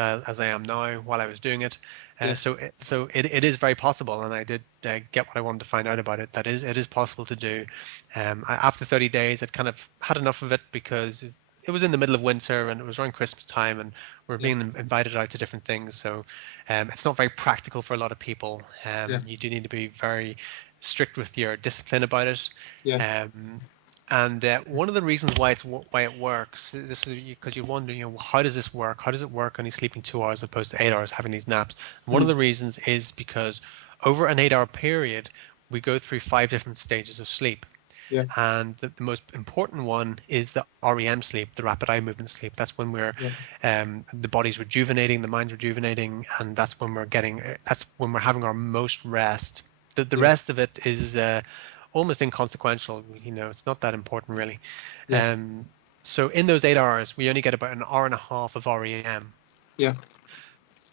as I am now while I was doing it. Yeah. So it is very possible, and I did get what I wanted to find out about it. That is, it is possible to do. After 30 days, I'd kind of had enough of it because it was in the middle of winter and it was around Christmas time, and we're Yeah. being invited out to different things. So it's not very practical for a lot of people. Yeah. You do need to be very strict with your discipline about it. Yeah. Um, and one of the reasons why it works, this is because you wonder, how does this work? How does it work only sleeping 2 hours as opposed to 8 hours, having these naps? And one of Mm. the reasons is because over an 8 hour period, we go through 5 different stages of sleep. Yeah. And the most important one is the REM sleep, the rapid eye movement sleep. That's when Yeah. the body's rejuvenating, the mind's rejuvenating, and that's when we're having our most rest. The Yeah. rest of it is almost inconsequential. It's not that important really. Yeah. Um, so in those 8 hours, we only get about an hour and a half of REM. Yeah.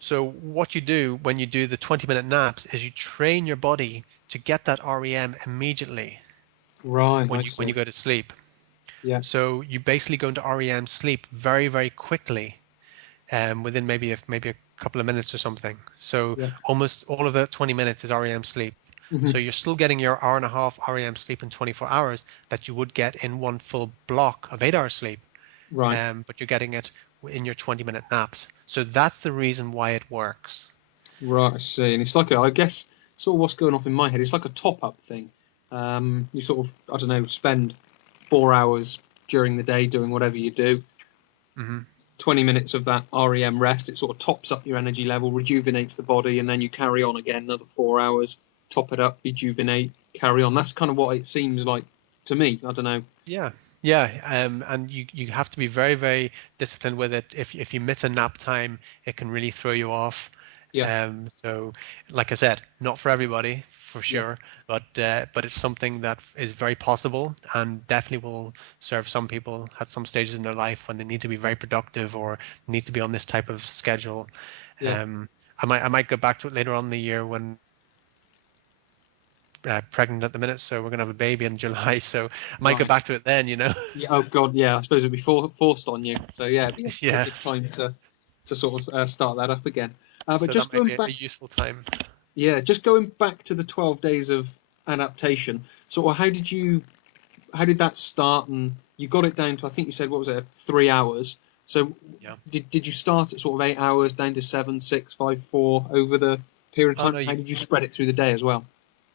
So what you do when you do the 20-minute naps is you train your body to get that REM immediately Right. when I you see. go to sleep. Yeah. So you basically go into REM sleep very, very quickly, within maybe a couple of minutes or something. So Yeah. almost all of the 20 minutes is REM sleep. Hmm. So you're still getting your hour and a half REM sleep in 24 hours that you would get in one full block of 8 hours sleep, Right. but you're getting it in your 20-minute naps. So that's the reason why it works. Right. I see. And it's like I guess sort of what's going off in my head. It's like a top-up thing. You sort of, I don't know, spend 4 hours during the day doing whatever you do. Hmm 20 minutes of that REM rest, it sort of tops up your energy level, rejuvenates the body, and then you carry on again another 4 hours, top it up, rejuvenate, carry on. That's kind of what it seems like to me. I don't know. Yeah, yeah, and you have to be very, very disciplined with it. If you miss a nap time, it can really throw you off. Yeah. So, like I said, not for everybody, for Yeah. sure, but it's something that is very possible and definitely will serve some people at some stages in their life when they need to be very productive or need to be on this type of schedule. Yeah. Um, I might go back to it later on in the year when pregnant at the minute, so we're gonna have a baby in July, so I might go Right. back to it then. Yeah. Oh God. Yeah. I suppose it'd be forced on you. So yeah, it'd be a Yeah. good time to sort of start that up again. But So that just might going be a back, useful time. yeah, just going back to the 12 days of adaptation. So how did that start? And you got it down to, I think you said, what was it, 3 hours? So Yeah. did you start at sort of 8 hours down to seven, six, five, four over the period of Oh time? no, How did you spread it through the day as well?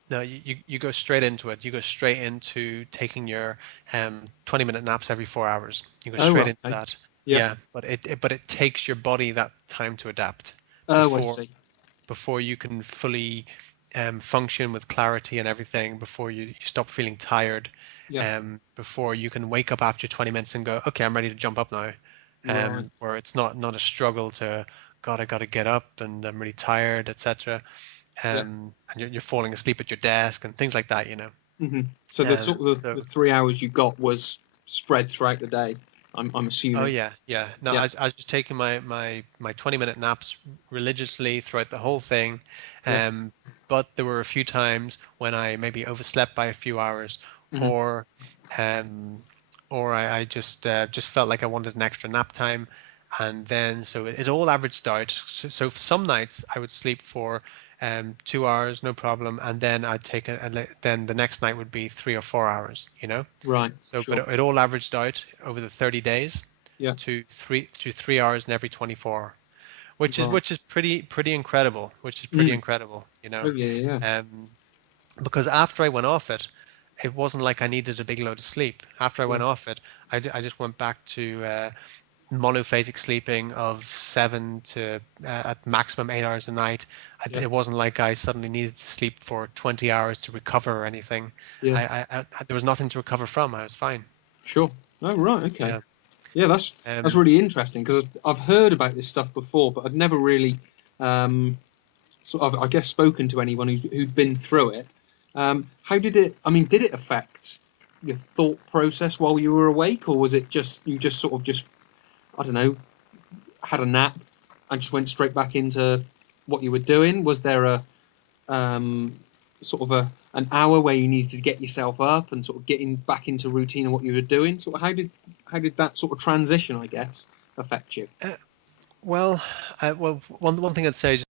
no, you go straight into it. You go straight into taking your 20-minute naps every 4 hours. You go Oh, straight right. into Okay. that. Yeah. Yeah, but it takes your body that time to adapt Oh, I before see. before you can fully function with clarity and everything, before you stop feeling tired, Yeah. before you can wake up after 20 minutes and go, okay, I'm ready to jump up now. Right. Where it's not a struggle to, God, I got to get up and I'm really tired, etc. Yeah. And you're falling asleep at your desk and things like that. So the sort of So the 3 hours you got was spread throughout the day. I'm Oh assuming. yeah, yeah. No, Yeah. I was just taking my 20-minute naps religiously throughout the whole thing. Yeah. Um, but there were a few times when I maybe overslept by a few hours, Hmm. or um, or I just felt like I wanted an extra nap time, and then so it all averaged out. So some nights I would sleep for 2 hours, no problem, and then I'd take then the next night would be 3 or 4 hours. Right. So, but Sure. it all averaged out over the 30 days Yeah. to 3 hours in every 24, which is Right. which is pretty incredible, which is pretty Mm. incredible, Oh yeah. Yeah. um, because after I went off it, it wasn't like I needed a big load of sleep. After I Yeah. went off it, I just went back to monophasic sleeping of 7 to at maximum 8 hours a night. Yeah. It wasn't like I suddenly needed to sleep for 20 hours to recover or anything. Yeah. There was nothing to recover from. I was fine. Sure. Oh right. Okay. Yeah. Yeah. That's Um, really interesting because I've heard about this stuff before, but I'd never really um, sort of, I guess, spoken to anyone who'd been through it. How did it? I mean, did it affect your thought process while you were awake, or was it just you just sort of just I don't know had a nap and just went straight back into what you were doing? Was there a um, sort of an hour where you needed to get yourself up and sort of getting back into routine of what you were doing? Sort of how did that sort of transition, I guess, affect you? Well, one thing I'd say